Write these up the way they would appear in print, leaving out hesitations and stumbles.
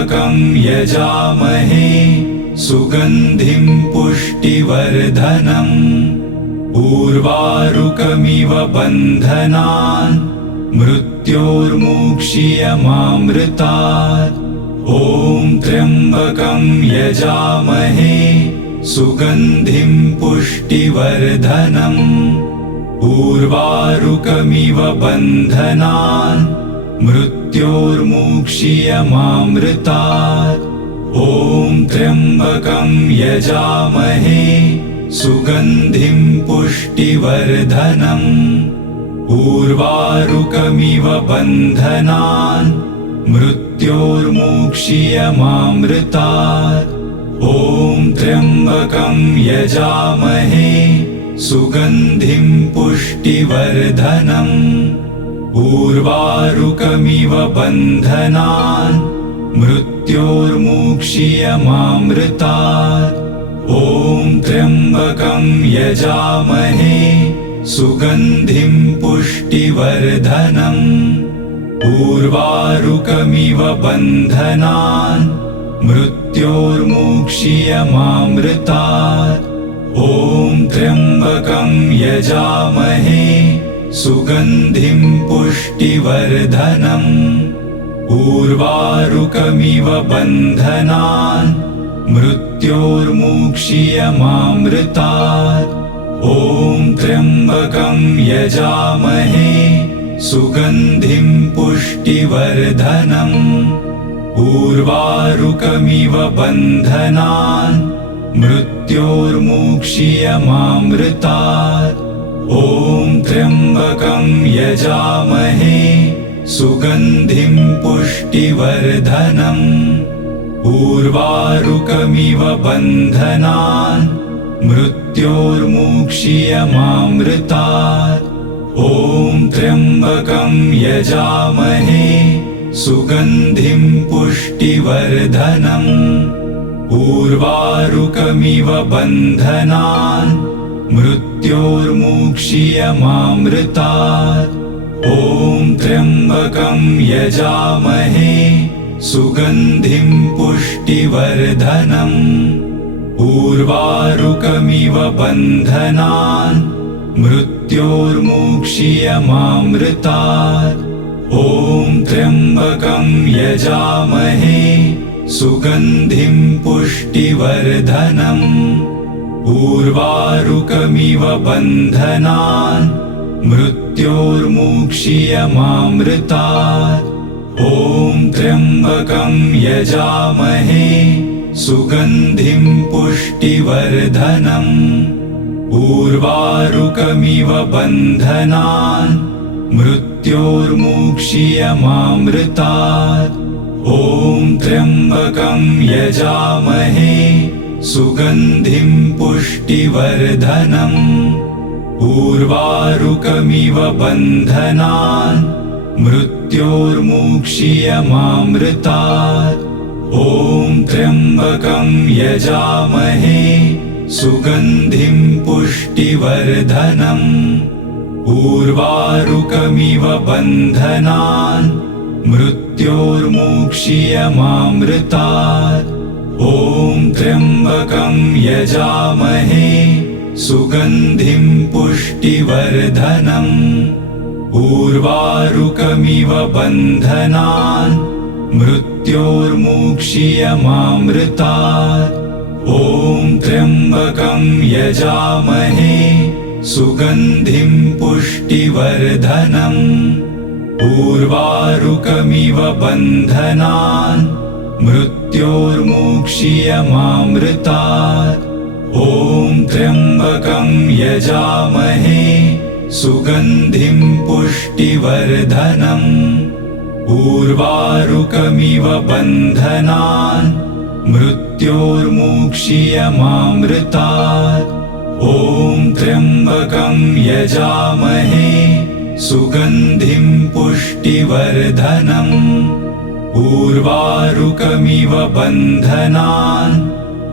त्र्यम्बकं यजामहे सुगन्धिं पुष्टिवर्धनम् उर्वारुकमिव बन्धनान् मृत्योर्मुक्षीयमामृतात्। ॐ त्र्यम्बकं यजामहे सुगन्धिं पुष्टिवर्धनम् उर्वारुकमिव बन्धनान् मृत्योर्मुक्षीयमामृतात्। ॐ त्र्यम्बकं यजामहे सुगन्धिं पुष्टिवर्धनम् उर्वारुकमिव बन्धनान् मृत्योर्मुक्षीयमामृतात्। ॐ त्र्यम्बकं यजामहे सुगन्धिं पुष्टिवर्धनम् उर्वारुकमिव बन्धनान् मृत्योर्मुक्षीयमामृतात्। ॐ त्र्यम्बकं यजामहे सुगन्धिं पुष्टिवर्धनम् उर्वारुकमिव बन्धनान् मृत्योर्मुक्षीयमामृतात्। ॐ त्र्यम्बकं यजामहे सुगन्धिं पुष्टिवर्धनम् उर्वारुकमिव बन्धनान् मृत्योर्मुक्षीयमामृतात्। ॐ त्र्यम्बकं यजामहे सुगन्धिं पुष्टिवर्धनम् उर्वारुकमिव बन्धनान् मृत्योर्मुक्षीयमामृतात्। ॐ त्र्यम्बकं यजामहे सुगन्धिं पुष्टिवर्धनम् उर्वारुकमिव बन्धनान् मृत्योर्मुक्षीयमामृतात्। ॐ त्र्यम्बकं यजामहे सुगन्धिं पुष्टिवर्धनम् उर्वारुकमिव बन्धनान् मृत्योर्मुक्षीयमामृतात्। ॐ त्र्यम्बकं यजामहे सुगन्धिं पुष्टिवर्धनम् उर्वारुकमिव बन्धनान् मृत्योर्मुक्षीयमामृतात्। ॐ त्र्यम्बकं यजामहे सुगन्धिं पुष्टिवर्धनम् उर्वारुकमिव बन्धनान् मृत्योर्मुक्षीयमामृतात्। ॐ त्र्यम्बकं यजामहे सुगन्धिं पुष्टिवर्धनम् उर्वारुकमिव बन्धनान् मृत्योर्मुक्षीयमामृतात्। ॐ त्र्यम्बकं यजामहे सुगन्धिं पुष्टिवर्धनम् उर्वारुकमिव बन्धनान् मृत्योर्मुक्षीयमामृतात्। ॐ त्र्यम्बकं यजामहे सुगन्धिं पुष्टिवर्धनम् उर्वारुकमिव बन्धनान् मृत्योर्मुक्षीयमामृतात्। ॐ त्र्यम्बकं यजामहे सुगन्धिं पुष्टिवर्धनम् उर्वारुकमिव बन्धनान् मृत्योर्मुक्षीयमामृतात्। ॐ त्र्यम्बकं यजामहे सुगन्धिं पुष्टिवर्धनम् उर्वारुकमिव बन्धनान् मृत्योर्मुक्षीयमामृतात्। ॐ त्र्यम्बकं यजामहे सुगन्धिं पुष्टिवर्धनम् उर्वारुकमिव बन्धनान् मृत्योर्मुक्षीयमामृतात्। ॐ त्र्यम्बकं यजामहे सुगन्धिं पुष्टिवर्धनम् उर्वारुकमिव बन्धनान्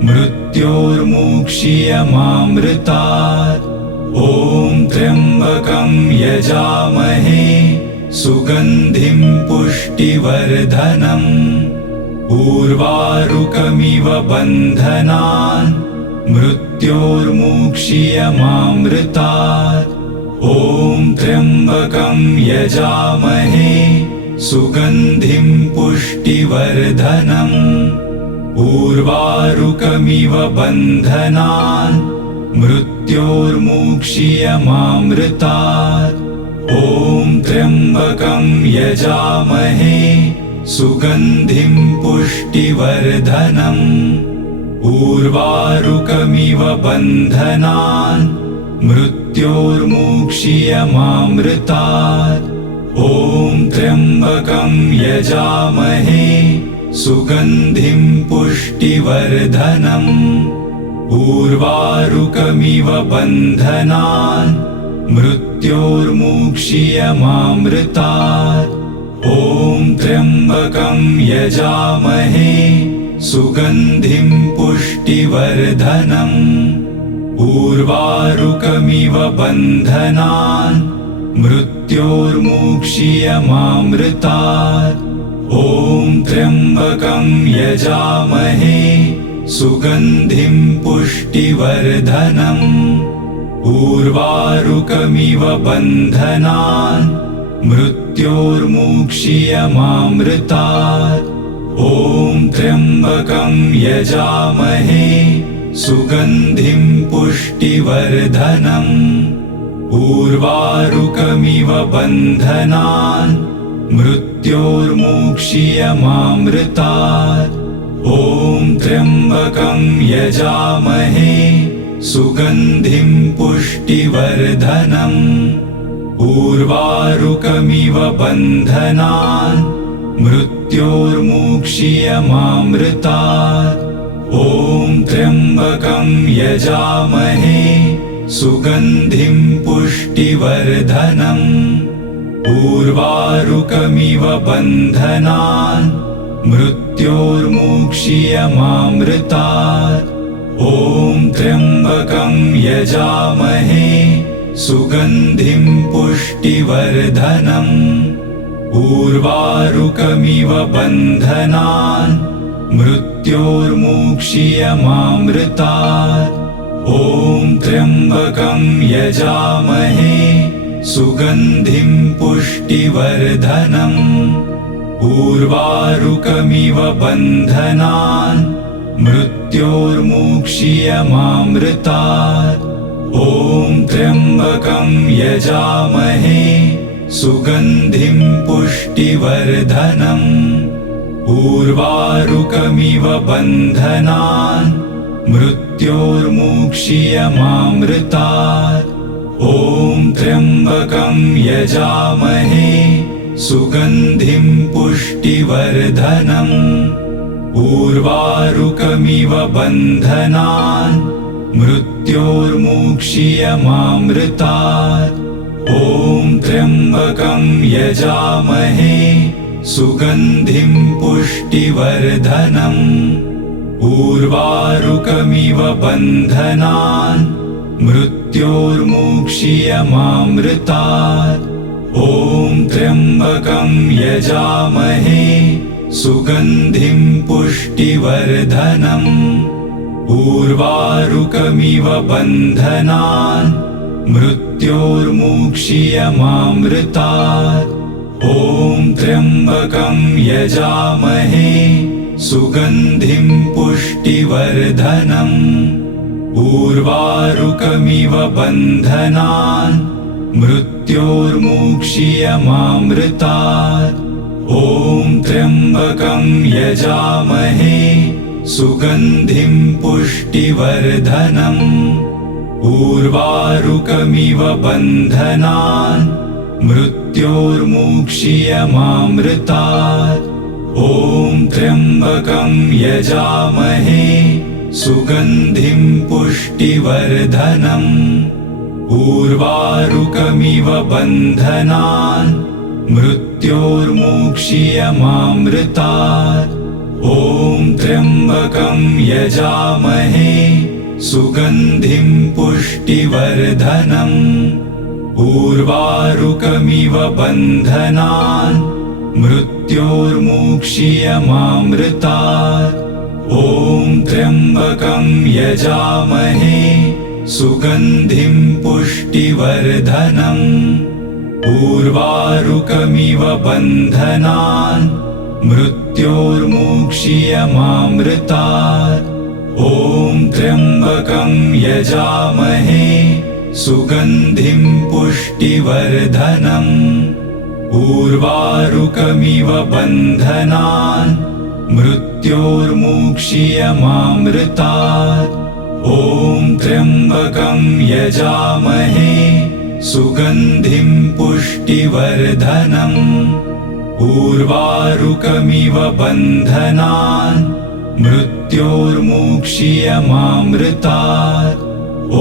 मृत्योर्मुक्षीयमामृतात्। ॐ त्र्यम्बकं यजामहे सुगन्धिं पुष्टिवर्धनम् उर्वारुकमिव बन्धनान् मृत्योर्मुक्षीयमामृतात्। ॐ त्र्यम्बकं यजामहे सुगन्धिं पुष्टिवर्धनम्। उर्वारुकमिव बन्धनान् मृत्योर्मुक्षीयमामृतात्। ॐ त्र्यम्बकं यजामहे सुगन्धिं पुष्टिवर्धनम्। उर्वारुकमिव बन्धनान् मृत्योर्मुक्षीयमामृतात्। ॐ त्र्यम्बकं यजामहे सुगन्धिं पुष्टिवर्धनम्। उर्वारुकमिव बन्धनान् मृत्योर्मुक्षीयमामृतात्। ॐ त्र्यम्बकं यजामहे सुगन्धिं पुष्टिवर्धनम्। उर्वारुकमिव बन्धनान् मृत्योर्मुक्षीयमामृतात्। ॐ त्र्यम्बकं यजामहे सुगन्धिं पुष्टिवर्धनम्। उर्वारुकमिव बन्धनान् मृत्योर्मुक्षीयमामृतात्। ॐ त्र्यम्बकं यजामहे सुगन्धिं पुष्टिवर्धनम्। उर्वारुकमिव बन्धनान् मृत्योर्मुक्षीयमामृतात्। ॐ त्र्यम्बकं यजामहे सुगन्धिं पुष्टिवर्धनम्। उर्वारुकमिव बन्धनान् मृत्योर्मुक्षीयमामृतात्। ॐ त्र्यम्बकं यजामहे सुगन्धिं पुष्टिवर्धनम्। उर्वारुकमिव बन्धनान् मृत्योर्मुक्षीयमामृतात्। ॐ त्र्यम्बकं यजामहे सुगन्धिं पुष्टिवर्धनम्। उर्वारुकमिव बन्धनान् मृत्योर्मुक्षीयमामृतात्। ॐ त्र्यम्बकं यजामहे सुगन्धिं पुष्टिवर्धनम्। उर्वारुकमिव बन्धनान् मृत्योर्मुक्षीयमामृतात्। ॐ त्र्यम्बकं यजामहे सुगन्धिं पुष्टिवर्धनम्। उर्वारुकमिव बन्धनान् मृत्योर्मुक्षीयमामृतात्। ॐ त्र्यम्बकं यजामहे सुगन्धिं पुष्टिवर्धनम्। उर्वारुकमिव बन्धनान् मृत्योर्मुक्षीयमामृतात्। ॐ त्र्यम्बकं यजामहे सुगन्धिं पुष्टिवर्धनम्। उर्वारुकमिव बन्धनान् मृत्योर्मुक्षीयमामृतात्। ॐ त्र्यम्बकं यजामहे सुगन्धिं पुष्टिवर्धनम्। उर्वारुकमिव बन्धनान् मृत्योर्मुक्षीयमामृतात्। ॐ त्र्यम्बकं यजामहे सुगन्धिं पुष्टिवर्धनम्। उर्वारुकमिव बन्धनान् मृत्योर्मुक्षीयमामृतात्। ॐ त्र्यम्बकं यजामहे सुगन्धिं पुष्टिवर्धनम्। उर्वारुकमिव बन्धनान् मृत्योर्मुक्षीयमामृतात्। ॐ त्र्यम्बकं यजामहे सुगन्धिं पुष्टिवर्धनम्। उर्वारुकमिव बन्धनान् मृत्योर्मुक्षीयमामृतात्। ॐ त्र्यम्बकं यजामहे सुगन्धिं पुष्टिवर्धनम्। उर्वारुकमिव बन्धनान् मृत्योर्मुक्षीयमामृतात्। ॐ त्र्यम्बकं यजामहे सुगन्धिं पुष्टिवर्धनम्। उर्वारुकमिव बन्धनान् मृत्योर्मुक्षीयमामृतात्। ॐ त्र्यम्बकं यजामहे सुगन्धिं पुष्टिवर्धनम्। उर्वारुकमिव बन्धनान् मृत्योर्मुक्षीयमामृतात्। ॐ त्र्यम्बकं यजामहे सुगन्धिं पुष्टिवर्धनम्। उर्वारुकमिव बन्धनान् मृत्योर्मुक्षीयमामृतात्। ॐ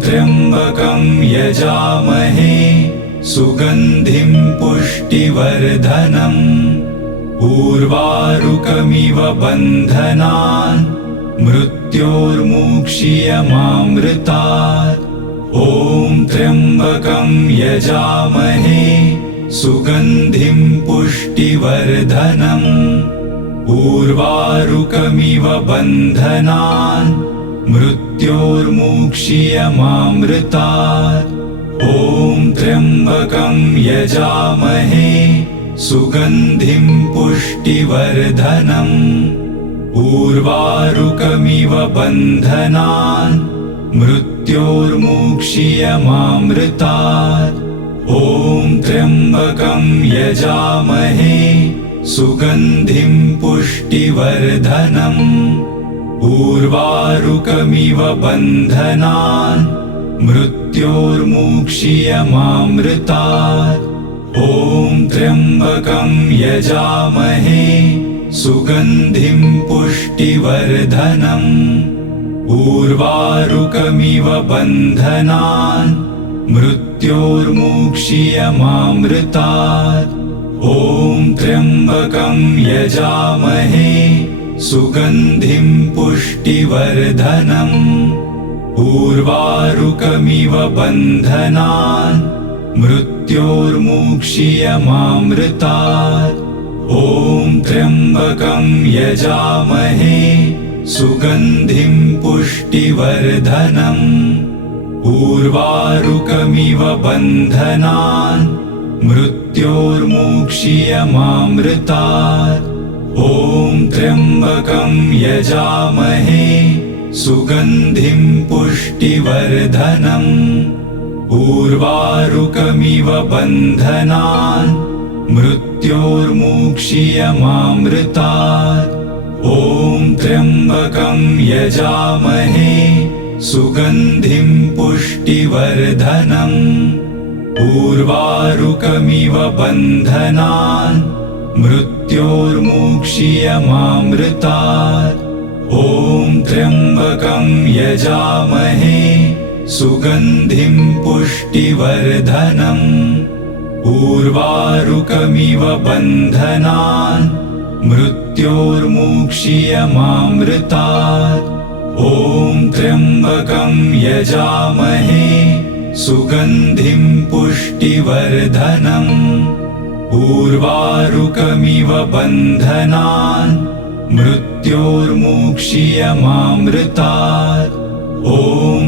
त्र्यम्बकं यजामहे सुगन्धिं पुष्टिवर्धनम्। उर्वारुकमिव बन्धनान् मृत्योर्मुक्षीयमामृतात्। ॐ त्र्यम्बकं यजामहे सुगन्धिं पुष्टिवर्धनम्। उर्वारुकमिव बन्धनान् मृत्योर्मुक्षीयमामृतात्। ॐ त्र्यम्बकं यजामहे सुगन्धिं पुष्टिवर्धनम्। उर्वारुकमिव बन्धनान् मृत्योर्मुक्षीयमामृतात्। ॐ त्र्यम्बकं यजामहे सुगन्धिं पुष्टिवर्धनम्। उर्वारुकमिव बन्धनान् मृत्योर्मुक्षीयमामृतात्। ॐ त्र्यम्बकं यजामहे सुगन्धिं पुष्टिवर्धनम्। उर्वारुकमिव बन्धनान् मृत्योर्मुक्षीयमामृतात्। ॐ त्र्यम्बकं यजामहे सुगन्धिं पुष्टिवर्धनम्। उर्वारुकमिव बन्धनान् मृत्योर्मुक्षीयमामृतात्। ॐ त्र्यम्बकं यजामहे सुगन्धिं पुष्टिवर्धनम्। उर्वारुकमिव बन्धनान् मृत्योर्मुक्षीयमामृतात्। ॐ त्र्यम्बकं यजामहे सुगन्धिं पुष्टिवर्धनम्। उर्वारुकमिव बन्धनान् मृत्योर्मुक्षीयमामृतात्। ॐ त्र्यम्बकं यजामहे सुगन्धिं पुष्टिवर्धनम्। उर्वारुकमिव बन्धनान् मृत्योर्मुक्षीयमामृतात्। ॐ त्र्यम्बकं यजामहे सुगन्धिं पुष्टिवर्धनम्। उर्वारुकमिव बन्धनान् मृत्योर्मुक्षीयमामृतात्। ॐ त्र्यम्बकं यजामहे सुगन्धिं पुष्टिवर्धनम्। उर्वारुकमिव बन्धनान् मृत्योर्मुक्षीयमामृतात्। ॐ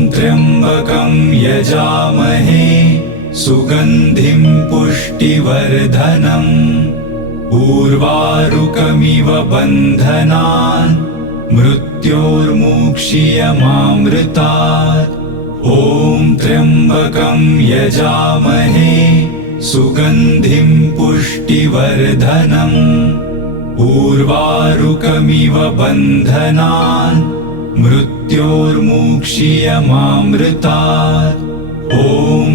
त्र्यम्बकं यजामहे सुगन्धिं पुष्टिवर्धनम्। उर्वारुकमिव बन्धनान् मृत्योर्मुक्षीयमामृतात्। ॐ त्र्यम्बकं यजामहे सुगन्धिं पुष्टिवर्धनम्। उर्वारुकमिव बन्धनान् मृत्योर्मुक्षीयमामृतात्। ॐ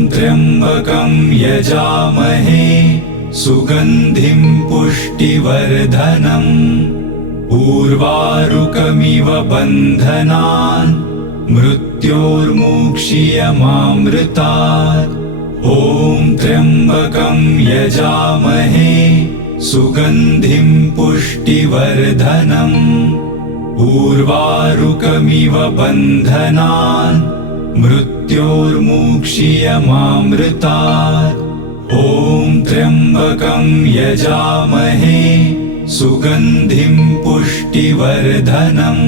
त्र्यम्बकं यजामहे सुगन्धिं पुष्टिवर्धनम्। उर्वारुकमिव बन्धनान् मृत्योर्मुक्षीयमामृतात्। ॐ त्र्यम्बकं यजामहे सुगन्धिं पुष्टिवर्धनम्। उर्वारुकमिव बन्धनान् मृत्योर्मुक्षीयमामृतात्। ॐ त्र्यम्बकं यजामहे सुगन्धिं पुष्टिवर्धनम्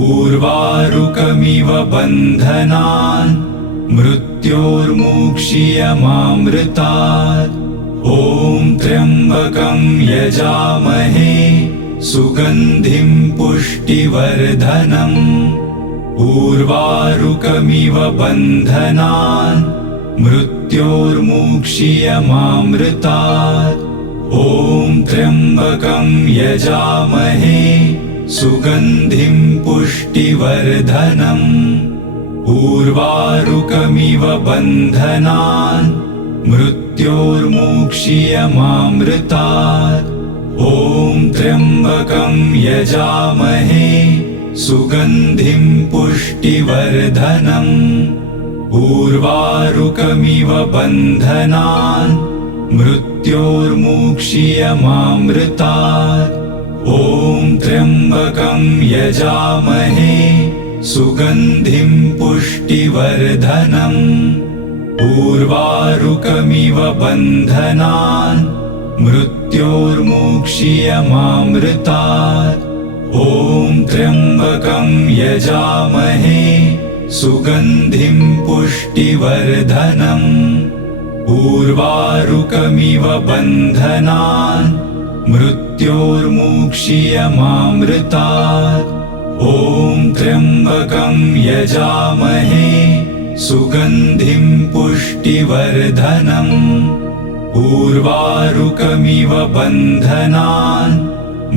उर्वारुकमिव बन्धनान् मृत्योर्मुक्षीयमामृतात् ॐ त्र्यम्बकं यजामहे सुगन्धिं पुष्टिवर्धनम् उर्वारुकमिव बन्धनान् मृत्योर्मुक्षीयमामृतात् ॐ त्र्यम्बकं यजामहे सुगन्धिं पुष्टिवर्धनम् उर्वारुकमिव बन्धनान् मृत्योर्मुक्षीयमामृतात् ॐ त्र्यम्बकं यजामहे सुगन्धिं पुष्टिवर्धनम् उर्वारुकमिव बन्धनान् मृत्योर्मुक्षीयमामृतात् ॐ त्र्यम्बकं यजामहे सुगन्धिं पुष्टिवर्धनम् उर्वारुकमिव बन्धनान् मृत्योर्मुक्षीयमामृतात् ॐ त्र्यम्बकं यजामहे सुगन्धिं पुष्टिवर्धनम् उर्वारुकमिव बन्धनान् मृत्योर्मुक्षीयमामृतात् ॐ त्र्यम्बकं यजामहे सुगन्धिं पुष्टिवर्धनम् उर्वारुकमिव बन्धनान्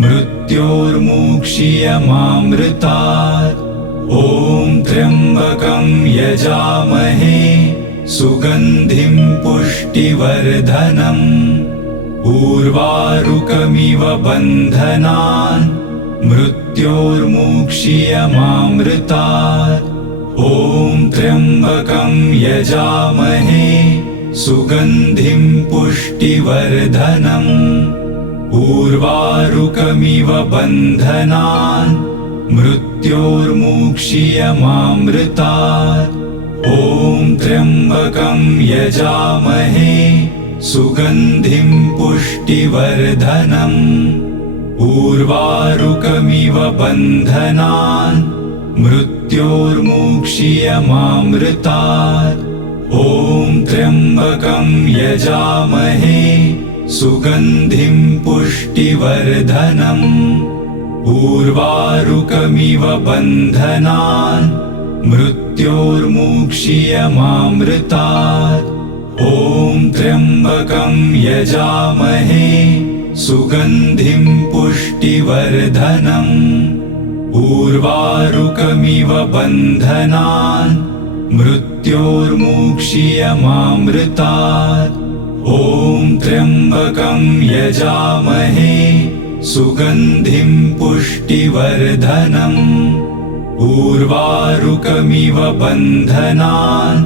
मृत्योर्मुक्षीयमामृतात् ॐ त्र्यम्बकं यजामहे सुगन्धिं पुष्टिवर्धनम् उर्वारुकमिव बन्धनान् मृत्योर्मुक्षीयमामृतात् ॐ त्र्यम्बकं यजामहे सुगन्धिं पुष्टिवर्धनम् उर्वारुकमिव बन्धनान् मृत्योर्मुक्षीयमामृतात् ॐ त्र्यम्बकं यजामहे सुगन्धिं पुष्टिवर्धनम् उर्वारुकमिव बन्धनान् मृत्योर्मुक्षीयमामृतात् ॐ त्र्यम्बकं यजामहे सुगन्धिं पुष्टिवर्धनम् उर्वारुकमिव बन्धनान् मृत्योर्मुक्षीयमामृतात् ॐ त्र्यम्बकं यजामहे सुगन्धिं पुष्टिवर्धनम् उर्वारुकमिव बन्धनान् मृत्योर्मुक्षीयमामृतात् ॐ त्र्यम्बकं यजामहे सुगन्धिं पुष्टिवर्धनम् उर्वारुकमिव बन्धनान्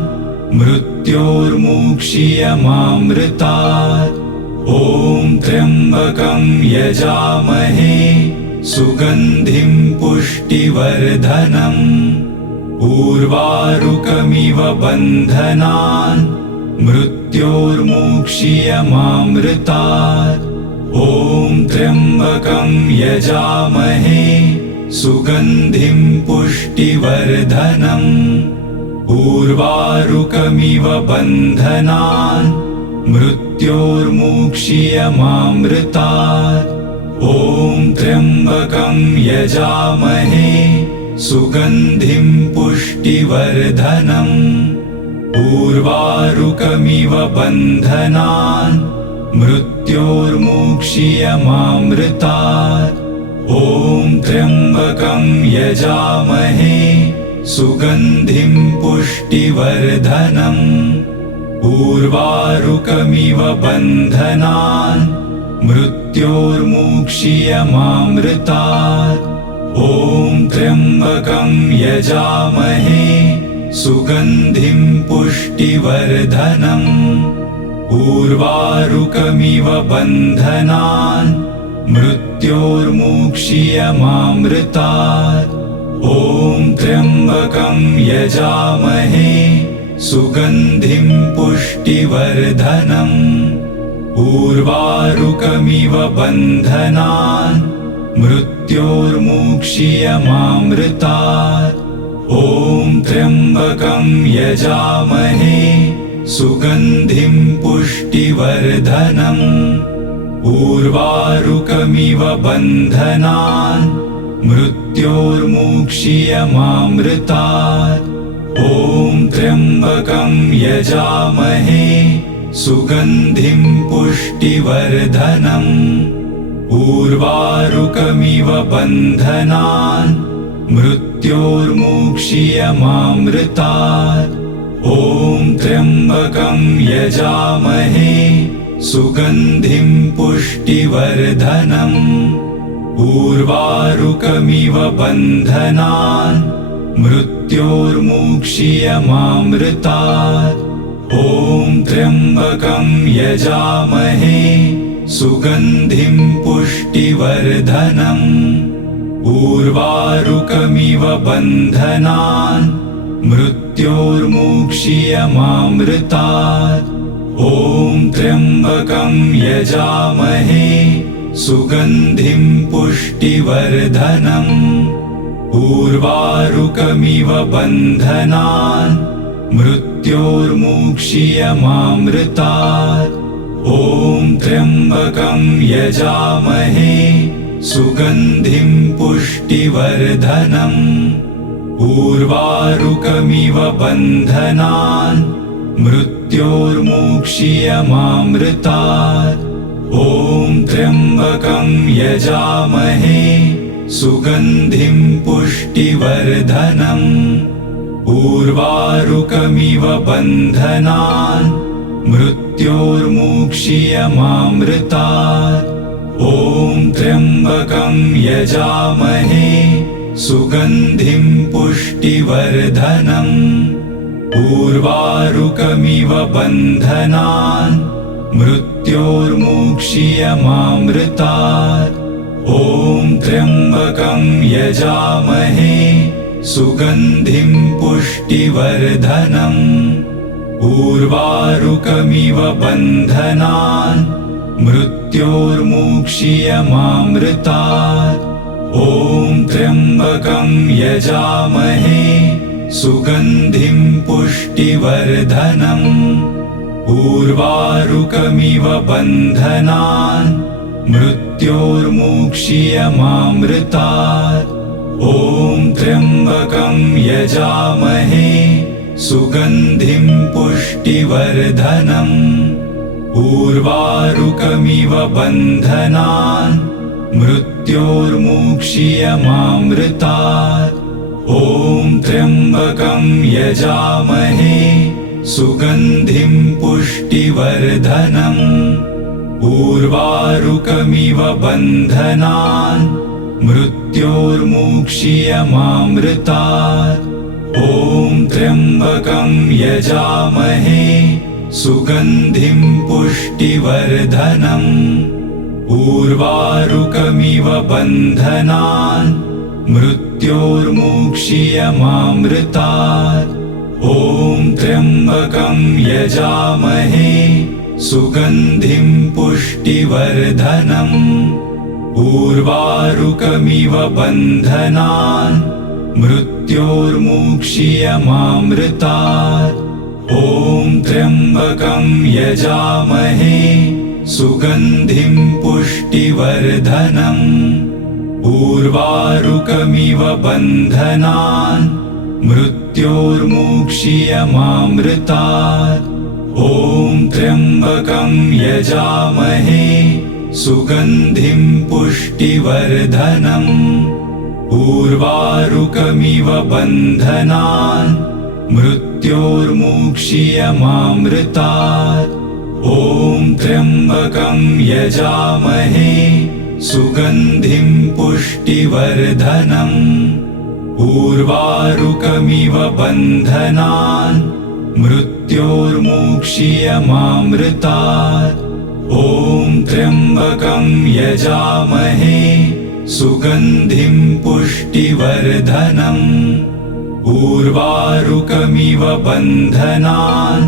मृत्योर्मुक्षीयमामृतात् ॐ त्र्यम्बकं यजामहे सुगन्धिं पुष्टिवर्धनम् उर्वारुकमिव बन्धनान् मृत्योर्मुक्षीयमामृतात् ॐ त्र्यम्बकं यजामहे सुगन्धिं पुष्टिवर्धनम् उर्वारुकमिव बन्धनान् मृत्योर्मुक्षीयमामृतात् ॐ त्र्यम्बकं यजामहे सुगन्धिं पुष्टिवर्धनम् उर्वारुकमिव बन्धनान् मृत्योर्मुक्षीयमामृतात् ॐ त्र्यम्बकं यजामहे सुगन्धिं पुष्टिवर्धनम् उर्वारुकमिव बन्धनान् मृत्योर्मुक्षीयमामृतात् ॐ त्र्यम्बकं यजामहे सुगन्धिं पुष्टिवर्धनम् उर्वारुकमिव बन्धनान् मृत्योर्मुक्षीयमामृतात् ॐ त्र्यम्बकं यजामहे सुगन्धिं पुष्टिवर्धनम् उर्वारुकमिव बन्धनान् मृत्योर्मुक्षीयमामृतात् ॐ त्र्यम्बकं यजामहे सुगन्धिं पुष्टिवर्धनम् उर्वारुकमिव बन्धनान् मृत्योर्मुक्षीयमामृतात् ॐ त्र्यम्बकं यजामहे सुगन्धिं पुष्टिवर्धनम् उर्वारुकमिव बन्धनान् मृत्योर्मुक्षीयमामृतात् ॐ त्र्यम्बकं यजामहे सुगन्धिं पुष्टिवर्धनम् उर्वारुकमिव बन्धनान् मृत्योर्मुक्षीयमामृतात् ॐ त्र्यम्बकं यजामहे सुगन्धिं पुष्टिवर्धनम् उर्वारुकमिव बन्धनान् मृत्योर्मुक्षीयमामृतात् ॐ त्र्यम्बकं यजामहे सुगन्धिं पुष्टिवर्धनम् उर्वारुकमिव बन्धनान् मृत्योर्मुक्षीयमामृतात् ॐ त्र्यम्बकं यजामहे सुगन्धिं पुष्टिवर्धनम् उर्वारुकमिव बन्धनान् मृत्योर्मुक्षीयमामृतात् ॐ त्र्यम्बकं यजामहे सुगन्धिं पुष्टिवर्धनम् उर्वारुकमिव बन्धनान् मृत्योर्मुक्षीयमामृतात् ॐ त्र्यम्बकं यजामहे सुगन्धिं पुष्टिवर्धनम् उर्वारुकमिव बन्धनान् मृत्योर्मुक्षीयमामृतात् ॐ त्र्यम्बकं यजामहे सुगन्धिं पुष्टिवर्धनम् उर्वारुकमिव बन्धनान् मृत्योर्मुक्षीयमामृतात् ॐ त्र्यम्बकं यजामहे सुगन्धिं पुष्टिवर्धनम् उर्वारुकमिव बन्धनान् मृत्योर्मुक्षीयमामृतात् ॐ त्र्यम्बकं यजामहे सुगन्धिं पुष्टिवर्धनम् उर्वारुकमिव बन्धनान् मृत्योर्मुक्षीयमामृतात् ॐ त्र्यम्बकं यजामहे सुगन्धिं पुष्टिवर्धनम् उर्वारुकमिव बन्धनान् मृत्योर्मुक्षीयमामृतात् ॐ त्र्यम्बकं यजामहे सुगन्धिं पुष्टिवर्धनम् उर्वारुकमिव बन्धनान् मृत्योर्मुक्षीयमामृतात् ॐ त्र्यम्बकं यजामहे सुगन्धिं पुष्टिवर्धनम् उर्वारुकमिव बन्धनान् मृत्योर्मुक्षीयमामृतात् ॐ त्र्यम्बकं यजामहे सुगन्धिं पुष्टिवर्धनम् उर्वारुकमिव बन्धनान् मृत्योर्मुक्षीयमामृतात् ॐ त्र्यम्बकं यजामहे सुगन्धिं पुष्टिवर्धनम् उर्वारुकमिव बन्धनान् मृत्योर्मुक्षीयमामृतात् ॐ त्र्यम्बकं यजामहे सुगन्धिं पुष्टिवर्धनम् उर्वारुकमिव बन्धनान् मृत्योर्मुक्षीयमामृतात् ॐ त्र्यम्बकं यजामहे सुगन्धिं पुष्टिवर्धनम् उर्वारुकमिव बन्धनान्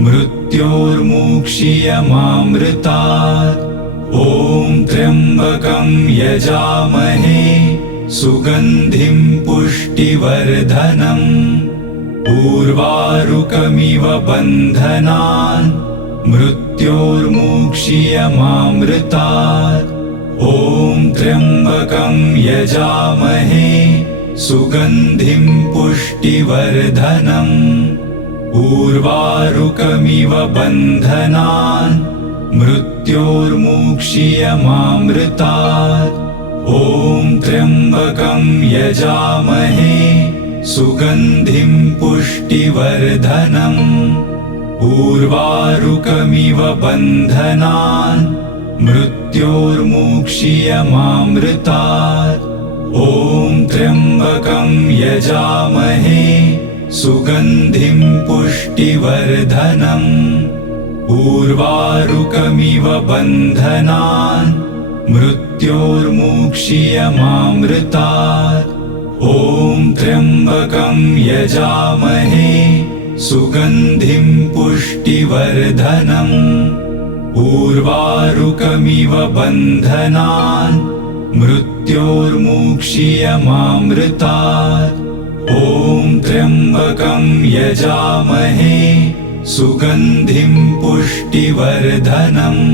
मृत्योर्मुक्षीयमामृतात्। ॐ त्र्यम्बकं यजामहे सुगन्धिं पुष्टिवर्धनम्। उर्वारुकमिव बन्धनान् मृत्योर्मुक्षीयमामृतात्। ॐ त्र्यम्बकं यजामहे सुगन्धिं पुष्टिवर्धनम्। उर्वारुकमिव बन्धनान् मृत्योर्मुक्षीयमामृतात्। ॐ त्र्यम्बकं यजामहे सुगन्धिं पुष्टिवर्धनम्। उर्वारुकमिव बन्धनान् मृत्योर्मुक्षीयमामृतात्। ॐ त्र्यम्बकं यजामहे सुगन्धिं पुष्टिवर्धनम्। उर्वारुकमिव बन्धनान् मृत्योर्मुक्षीयमामृतात्। ॐ त्र्यम्बकं यजामहे सुगन्धिं पुष्टिवर्धनम्। उर्वारुकमिव बन्धनान् मृत्योर्मुक्षीयमामृतात्। ॐ त्र्यम्बकं यजामहे सुगन्धिं पुष्टिवर्धनम्।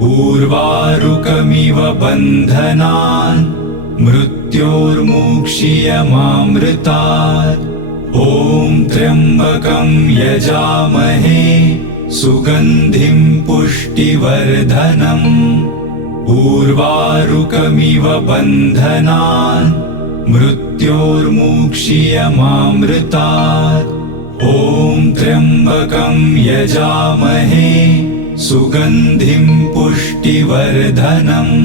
उर्वारुकमिव बन्धनान् मृत्योर्मुक्षीयमामृतात्। ॐ त्र्यम्बकं यजामहे सुगन्धिं पुष्टिवर्धनम्। उर्वारुकमिव बन्धनान् मृत्योर्मुक्षीयमामृतात्। ॐ त्र्यम्बकं यजामहे सुगन्धिं पुष्टिवर्धनम्।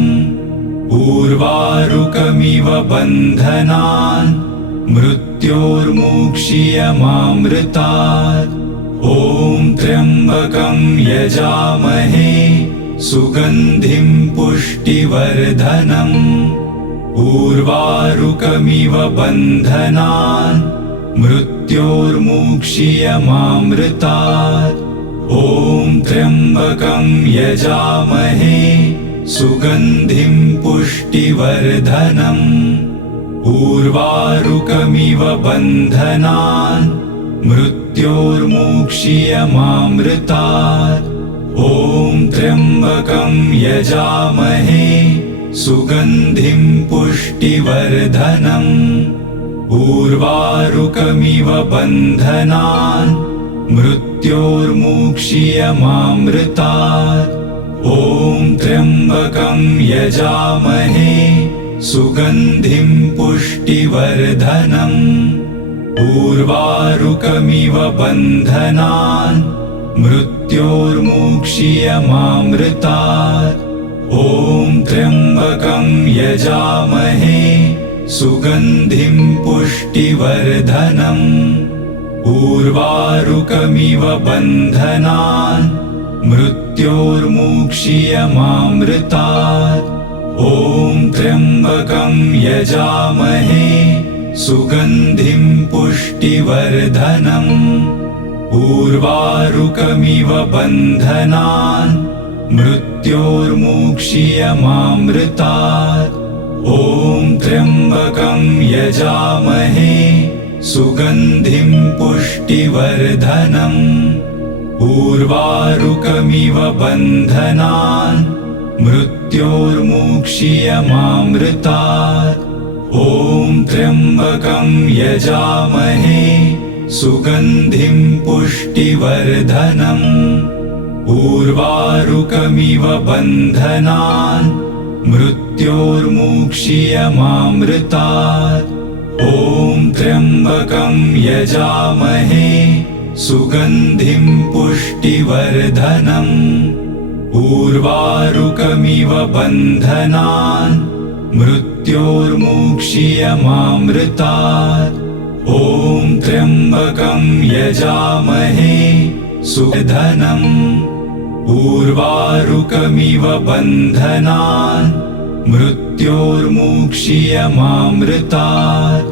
उर्वारुकमिव बन्धनान् मृत्योर्मुक्षीयमामृतात्। ॐ त्र्यम्बकं यजामहे सुगन्धिं पुष्टिवर्धनम्। उर्वारुकमिव बन्धनान् मृत्योर्मुक्षीयमामृतात्। ॐ त्र्यम्बकं यजामहे सुगन्धिं पुष्टिवर्धनम्। उर्वारुकमिव बन्धनान् मृत्योर्मुक्षीयमामृतात्। ॐ त्र्यम्बकं यजामहे सुगन्धिं पुष्टिवर्धनम्। उर्वारुकमिव बन्धनान् मृत्योर्मुक्षीयमामृतात्। ॐ त्र्यम्बकं यजामहे सुगन्धिं पुष्टिवर्धनम्। उर्वारुकमिव बन्धनान् मृत्योर्मुक्षीयमामृतात्। ॐ त्र्यम्बकं यजामहे सुगन्धिं पुष्टिवर्धनम्। उर्वारुकमिव बन्धनान् मृत्योर्मुक्षीयमामृतात्। ॐ त्र्यम्बकं यजामहे सुगन्धिं पुष्टिवर्धनम्। उर्वारुकमिव बन्धनान् मृत्योर्मुक्षीयमामृतात्। ॐ त्र्यम्बकं यजामहे सुगन्धिं पुष्टिवर्धनम्। उर्वारुकमिव बन्धनान् मृत्योर्मुक्षीयमामृतात्। ॐ त्र्यम्बकं यजामहे सुगन्धिं पुष्टिवर्धनम्। उर्वारुकमिव बन्धनान् मृत्योर्मुक्षीयमामृतात्। ॐ त्र्यम्बकं यजामहे सुगन्धिं पुष्टिवर्धनम्। उर्वारुकमिव बन्धनान् मृत्योर्मुक्षीयमामृतात्। ॐ त्र्यम्बकं यजामहे सुगन्धिं उर्वारुकमिव बन्धनान् मृत्योर्मुक्षीयमामृतात्।